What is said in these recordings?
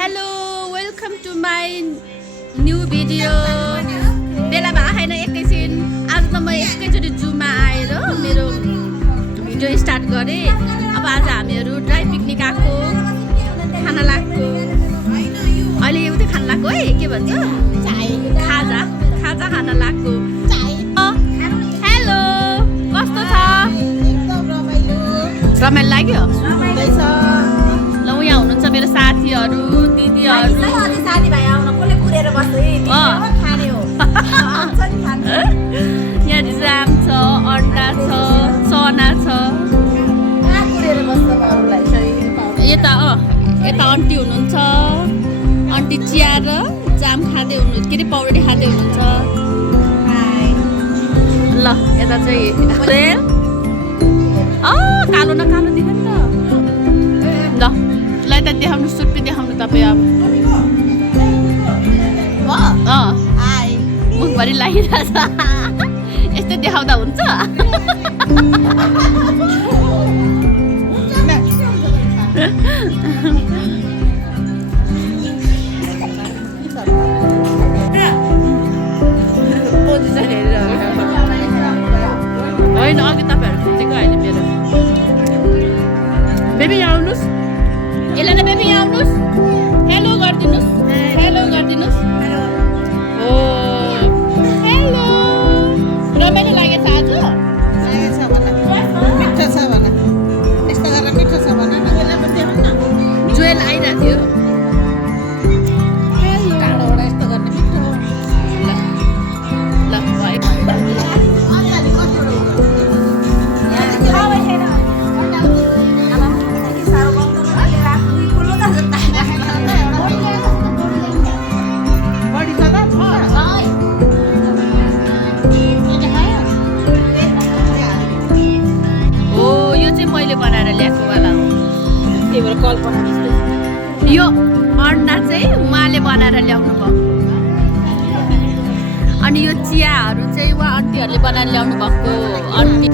Hello welcome to my new video. बेला भएको छैन एकैछिन। आज त म एकैचोटि जूमा आएर मेरो भिडियो स्टार्ट गरेँ। अब आज हामीहरू ड्राई पिकनिक आएको, खाना लाग्यो। अहिले उतै खाना लाग्यो है, के भन्छ खाजा खाजा खाना लाग्यो। हेलो कस्तो छ? रमाइलो लाग्यो? ल यहाँ हुनुहुन्छ मेरो साथीहरू दिदीहरू। यहाँ जाम छ, अन्डा छ, चना छ। यता यता आन्टी हुनुहुन्छ। आन्टी चिया र जाम खाँदै हुनुहुन्छ, के अरे पाउडी खाँदै हुनुहुन्छ। ल यता चाहिँ कालो न कालो देख्यो नि त। ल यता देखाउनु, सुट्टी देखाउनु तपाईँ। अब मुखभरि लागिरहेछ। यस्तै देखाउँदा हुन्छ? होइन अघि तपाईँहरू खिचेको अहिले मेरो। बेबी यहाँ आउनुहोस्। यसलाई नै बेबी यहाँ आउनुहोस्। हेलो गरिदिनुहोस्। हेलो गरिदिनुहोस्। हो हेलो। रमाइलो लागेछ आज? मिठो छ भन। यस्तो गरेर मिठो छ भन न। जुएल आइरहेको थियो। टाढोबाट यस्तो गर्ने मिठो। ल भयो। बनाएर ल्याएको वाला हो। त्यही भएर कल्पना जस्तै यो अन्डा चाहिँ उहाँले बनाएर ल्याउनु भएको। अनि यो चियाहरू चाहिँ उहाँ आन्टीहरूले बनाएर ल्याउनु भएको। आन्टी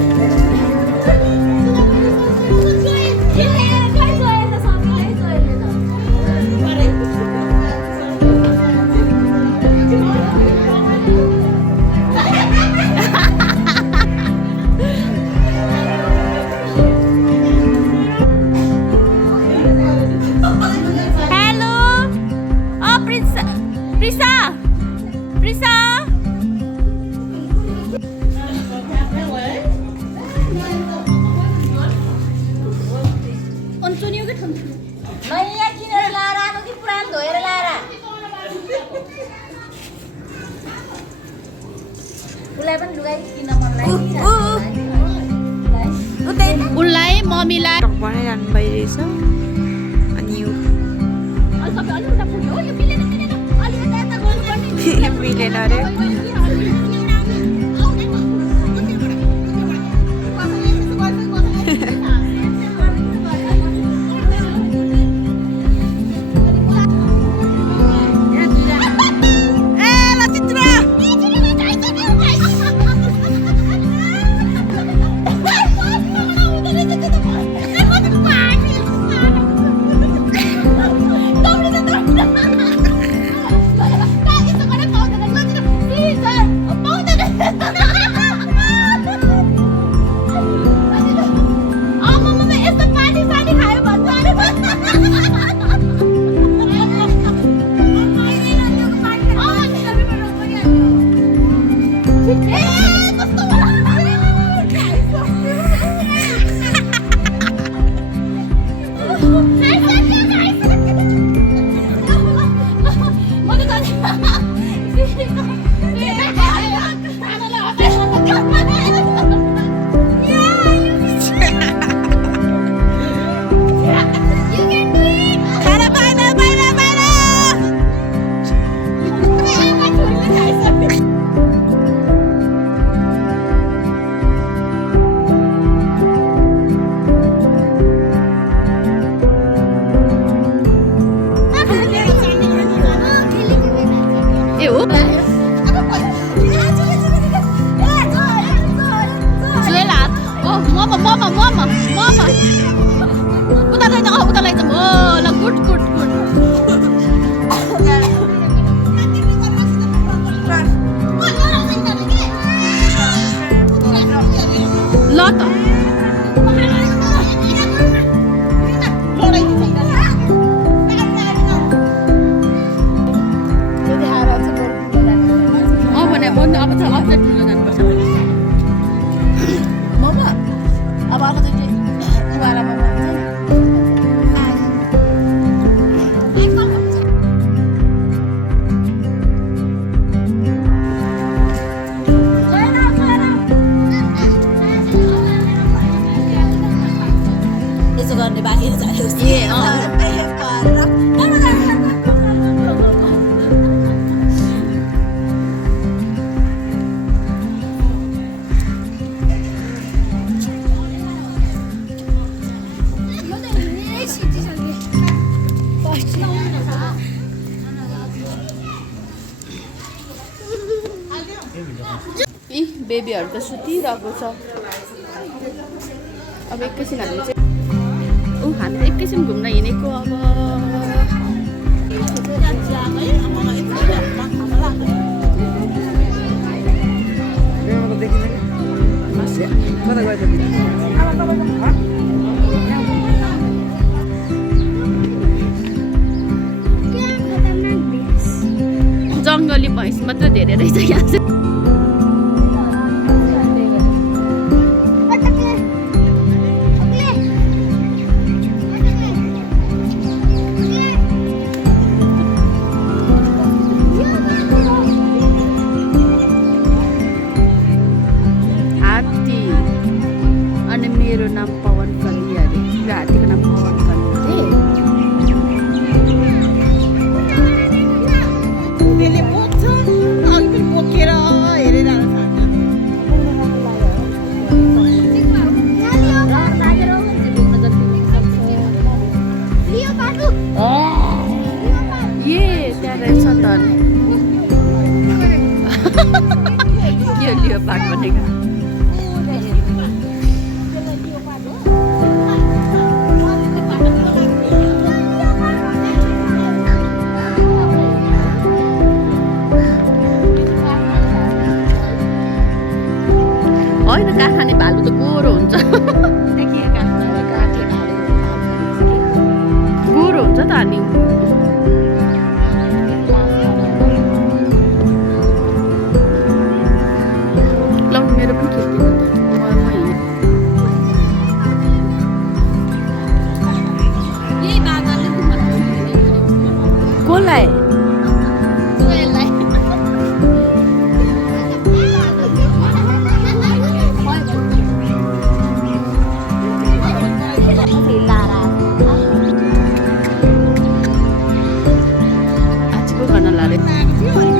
उनलाई मम्मीलाई बनाइरहनु भइरहेछ। अनि यो मिलेन अरे। त भने म अब त अप्डेट लिन जानुपर्छ अब अर्कोचोटि कुवारामा यसो गर्ने बाँकी छ यी बेबीहरू त सुतिरहेको छ अब एकैछिन हामी चाहिँ हामी त एकैछिन घुम्न हिँडेको अब जङ्गली भैँस मात्र धेरै रहेछ यहाँ चाहिँ मेरो नाम पवन कलिया अरे मेरो हात्तीको नाम पवन कलिया त्यसले बोक्छ अघि पनि बोकेर हेरेर त्यहाँ रहेछ त के लियो पार्ट भनेको होइन काठ खाने भालु त गोरो हुन्छ गोरो हुन्छ त अनि ल मेरो पनि खेल्दिनँ त कसलाई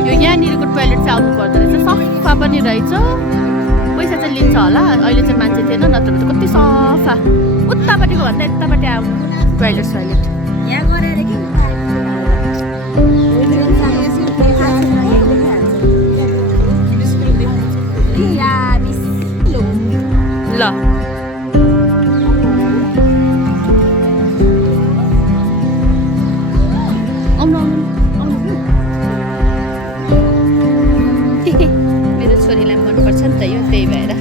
यो यहाँनिरको टोइलेट चाहिँ आउनु पर्दो रहेछ सफा पनि रहेछ पैसा चाहिँ लिन्छ होला अहिले चाहिँ मान्छे थिएन नत्र त कति सफा उतापट्टिको भन्दा यतापट्टि आउनु टोइलेट यहाँ गरेर के ल मेरो छोरीलाई मनपर्छ नि त यो त्यही भएर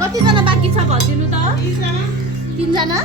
कतिजना बाँकी छ भनिदिनु त 3 जना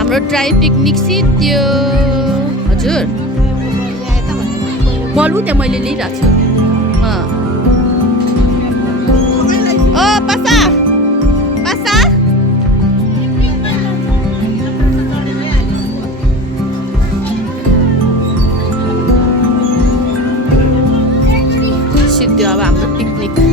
हाम्रो ड्राई पिकनिक सिद्धियो हजुर बलु त्यहाँ मैले लिइरहेको छु ओ पासा पासा सिद्धियो अब हाम्रो पिकनिक